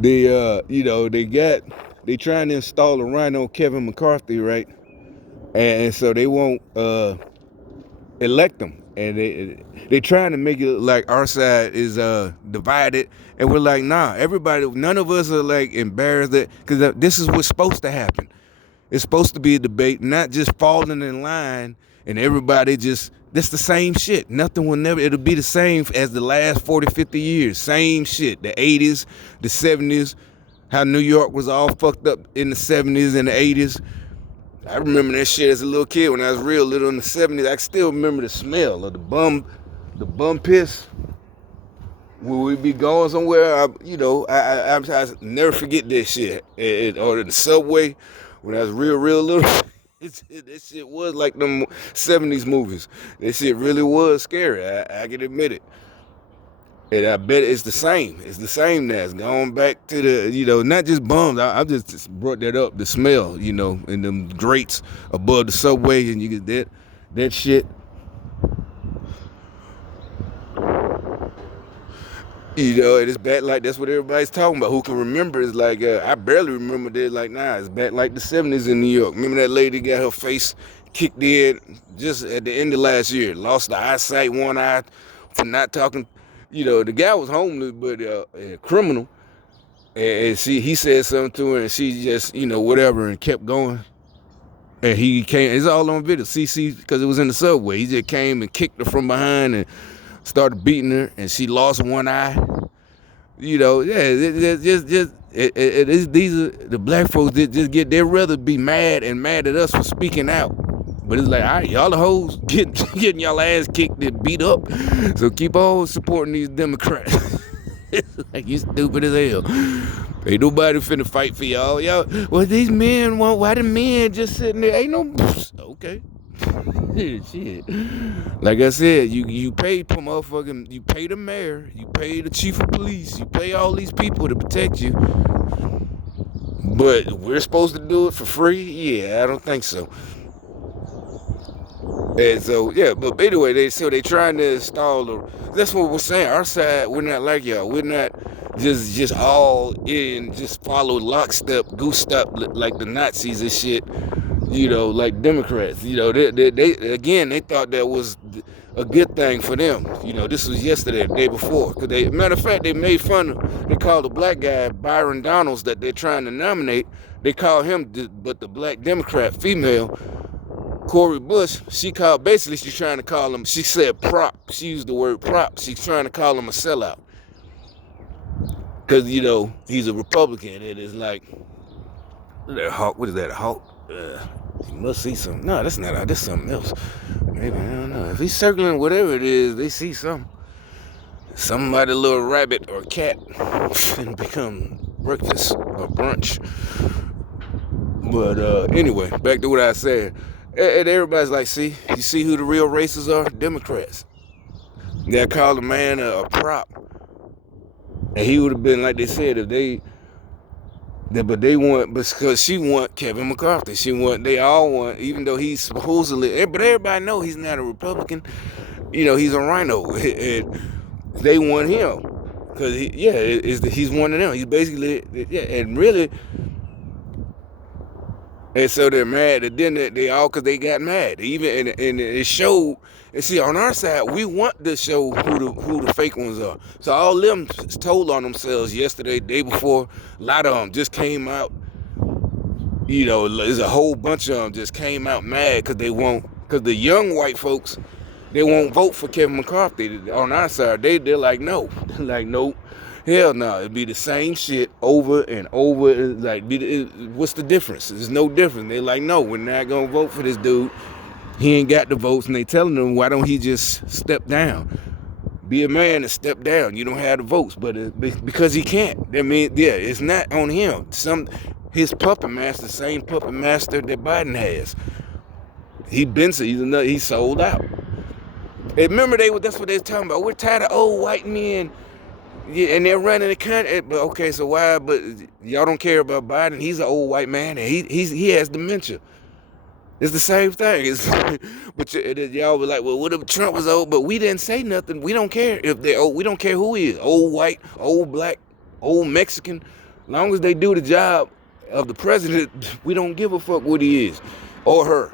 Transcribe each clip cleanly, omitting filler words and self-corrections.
they trying to install a rhino Kevin McCarthy, right? And so they won't elect them, and they trying to make it look like our side is divided, and we're like, nah, everybody, none of us are like embarrassed that, because this is what's supposed to happen. It's supposed to be a debate, not just falling in line and everybody just, that's the same shit. Nothing will never, it'll be the same as the last 40, 50 years. Same shit. The 80s, the 70s, how New York was all fucked up in the 70s and the 80s. I remember that shit as a little kid when I was real little in the 70s. I still remember the smell of the bum piss. When we be going somewhere, I never forget this shit. Or the subway, when I was real little, that shit was like them 70s movies. That shit really was scary. I can admit it. And I bet it's the same. It's the same now. It's going back to the, not just bums. I just brought that up, the smell, and them grates above the subway, and you get that shit. And it's back like that's what everybody's talking about. Who can remember? It's like, I barely remember that. Like, nah, it's back like the 70s in New York. Remember that lady got her face kicked in just at the end of last year. Lost the eyesight, one eye, for not talking. The guy was homeless, but a criminal. And he said something to her, and she just, whatever, and kept going. And he came, it's all on video, CC, because it was in the subway. He just came and kicked her from behind and started beating her, and she lost one eye. These are the black folks that they'd rather be mad at us for speaking out. But it's like, all right, y'all the hoes getting y'all ass kicked and beat up. So keep on supporting these Democrats. Like, you stupid as hell. Ain't nobody finna fight for y'all. Well, these men why the men just sitting there? Ain't no, okay. Shit. Like I said, you pay motherfucking, you pay the mayor, you pay the chief of police, you pay all these people to protect you. But we're supposed to do it for free? Yeah, I don't think so. And so, yeah, but anyway, they trying to install that's what we're saying. Our side, we're not like y'all. We're not just all in, just follow lockstep, goose step like the Nazis and shit. Like Democrats. They thought that was a good thing for them. This was yesterday, the day before. Cause matter of fact, they made fun of, they called the black guy Byron Donalds that they're trying to nominate. They called him, but the black Democrat female, Cori Bush, she's trying to call him, she said prop. She used the word prop. She's trying to call him a sellout. Because, he's a Republican. And it's like, what is that, a hawk? You must see something. No, that's not, that's something else. Maybe, I don't know. If he's circling whatever it is, they see something. Somebody, little rabbit or cat, and become breakfast or brunch. But anyway, back to what I said. And everybody's like, see, you see who the real racists are? Democrats. They call the man a prop. And he would have been, like they said, but because she want Kevin McCarthy. They all want, even though he's supposedly, but everybody know he's not a Republican. He's a rhino. And they want him. Because, he's one of them. He's basically, and really, and so they're mad. And then they all, because they got mad. Even and it showed. And see, on our side, we want to show who the fake ones are. So all them told on themselves yesterday, day before. A lot of them just came out. There's a whole bunch of them just came out mad because because the young white folks, they won't vote for Kevin McCarthy. On our side, they're like, no. Like, nope. Hell no, it'd be the same shit over and over. Like, what's the difference? There's no difference. They're like, no, we're not gonna vote for this dude. He ain't got the votes, and they telling them, why don't he just step down? Be a man and step down. You don't have the votes, but because he can't. It's not on him. His puppet master, same puppet master that Biden has. He's sold out. And remember, that's what they was talking about. We're tired of old white men. Yeah, and they're running the country. But okay, so why? But y'all don't care about Biden. He's an old white man, and he has dementia. It's the same thing. But y'all be like, well, what if Trump was old? But we didn't say nothing. We don't care if they're old. We don't care who he is. Old white, old black, old Mexican. Long as they do the job of the president, we don't give a fuck what he is or her.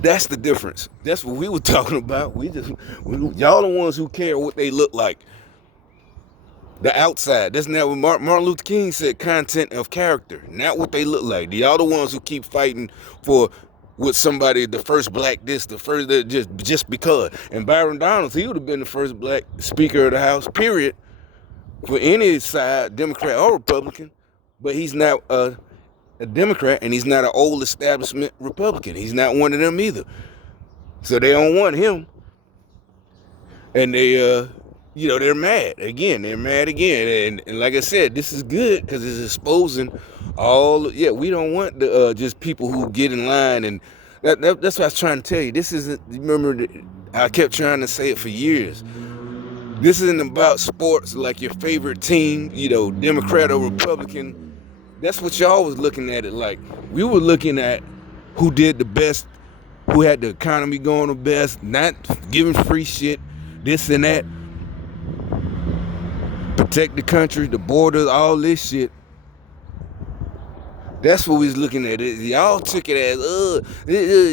That's the difference. That's what we were talking about. Y'all the ones who care what they look like. The outside. That's not what Martin Luther King said. Content of character, not what they look like. Y'all the ones who keep fighting for with somebody, the first black this, the first that, just because. And Byron Donalds, he would have been the first black Speaker of the House, period, for any side, Democrat or Republican. But he's not a Democrat, and he's not an old establishment Republican. He's not one of them either. So they don't want him. And they, they're mad again. They're mad again. And like I said, this is good because it's exposing all. Yeah, we don't want the just people who get in line. And that's what I was trying to tell you. This isn't, remember, I kept trying to say it for years. This isn't about sports like your favorite team, Democrat or Republican. That's what y'all was looking at it like. We were looking at who did the best, who had the economy going the best, not giving free shit, this and that. Protect the country, the borders, all this shit. That's what we was looking at. Y'all took it as,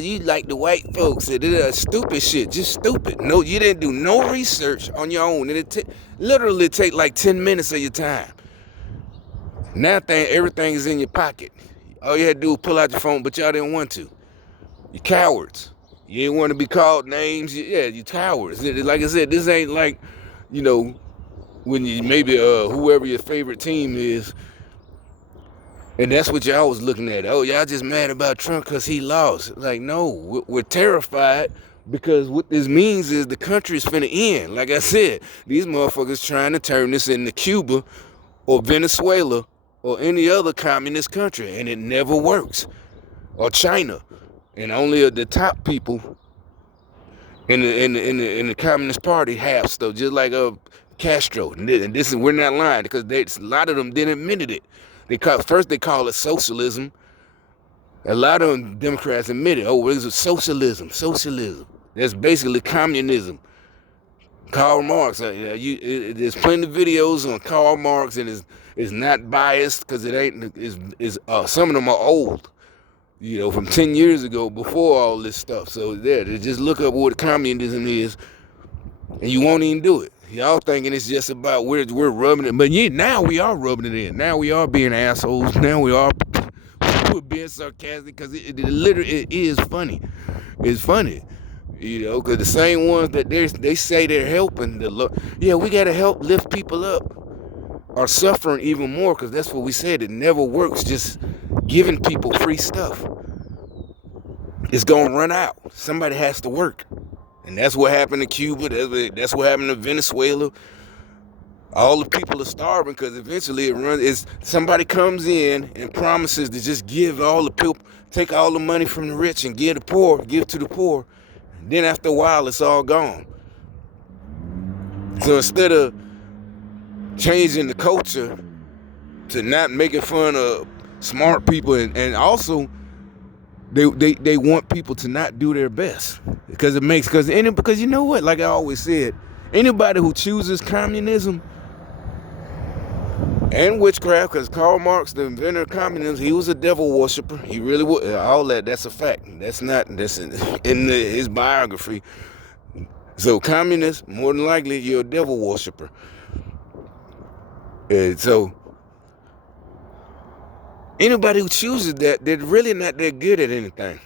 you like the white folks. Stupid shit, just stupid. No, you didn't do no research on your own. It literally take like 10 minutes of your time. Now everything is in your pocket. All you had to do was pull out your phone, but y'all didn't want to. You cowards. You didn't want to be called names. You cowards. Like I said, this ain't like, when you maybe whoever your favorite team is, and that's what y'all was looking at. Oh, y'all just mad about Trump because he lost. Like, no, we're terrified because what this means is the country's finna end. Like I said, these motherfuckers trying to turn this into Cuba or Venezuela or any other communist country, and it never works. Or China, and only the top people in the Communist Party have stuff, just like Castro. And this is, we're not lying, because a lot of them didn't admit it. First they call it socialism. A lot of them Democrats admit it. Oh, it's socialism. That's basically communism. Karl Marx. There's plenty of videos on Karl Marx, and it's not biased because it ain't. Some of them are old, from 10 years ago, before all this stuff. So just look up what communism is, and you won't even do it. Y'all thinking it's just about we're rubbing it, but now we are rubbing it in. Now we are being assholes. Now we're being sarcastic because it literally is funny. It's funny. Because the same ones that they say they're helping, we got to help lift people up, are suffering even more, because that's what we said. It never works just giving people free stuff. It's going to run out. Somebody has to work. And that's what happened to Cuba. That's what happened to Venezuela. All the people are starving because eventually somebody comes in and promises to just give all the people, take all the money from the rich and give to the poor. Then after a while, it's all gone. So instead of changing the culture to not making fun of smart people, and also they want people to not do their best, because you know what? Like I always said, anybody who chooses communism and witchcraft, because Karl Marx, the inventor of communism, he was a devil worshiper. He really was. All that's a fact. That's in his biography. So communist, more than likely, you're a devil worshiper. And so anybody who chooses that, they're really not that good at anything.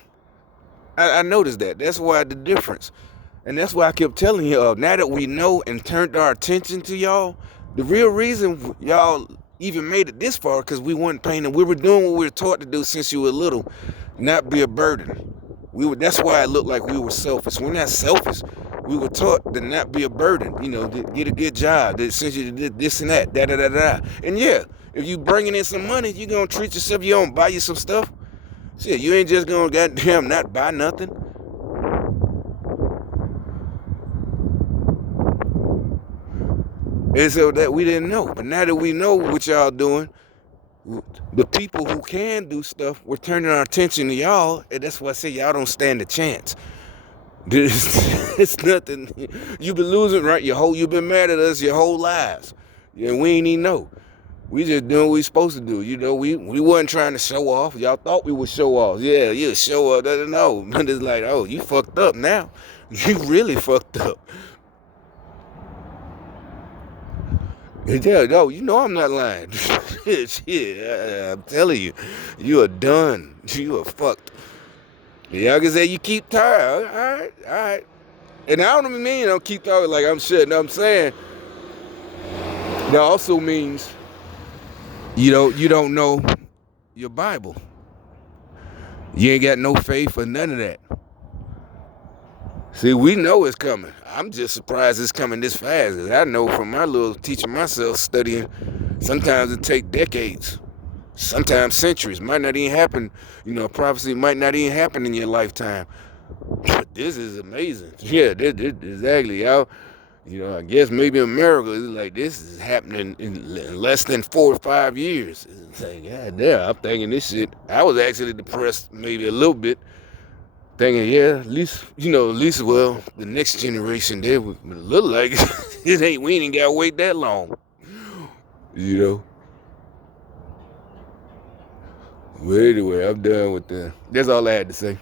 I noticed that. That's why the difference. And that's why I kept telling y'all, now that we know and turned our attention to y'all, the real reason y'all even made it this far, because we weren't paying. We were doing what we were taught to do since you were little, not be a burden. That's why it looked like we were selfish. We're not selfish. We were taught to not be a burden. To get a good job. Since you did this and that, da. And yeah, if you bringing in some money, you gonna treat yourself. You gonna buy you some stuff. Shit, you ain't just gonna goddamn not buy nothing. And so that we didn't know. But now that we know what y'all doing, the people who can do stuff, we're turning our attention to y'all. And that's why I say y'all don't stand a chance. It's nothing. You've been losing, right? You've been mad at us your whole lives. And we ain't even know. We just doing what we supposed to do. You know, we wasn't trying to show off. Y'all thought we would show off. Yeah, you show off. No. But it's like, oh, you fucked up now. You really fucked up. Yeah, no, you know I'm not lying. Shit, I'm telling you, you are done. You are fucked. Y'all can say you keep tired. All right. And I don't mean don't keep talking like I'm shit. No, I'm saying that also means you don't know your Bible. You ain't got no faith or none of that. See, we know it's coming. I'm just surprised it's coming this fast. Cause I know from my little teaching myself studying, sometimes it take decades, sometimes centuries. Might not even happen. You know, prophecy might not even happen in your lifetime. But this is amazing. Yeah, this exactly, y'all. You know, I guess maybe in America, it's like this is happening in less than 4 or 5 years. It's like, God damn, I'm thinking this shit. I was actually depressed maybe a little bit, thinking, yeah, at least, well, the next generation, they would look like we ain't got to wait that long. You know? Well, anyway, I'm done with that. That's all I had to say.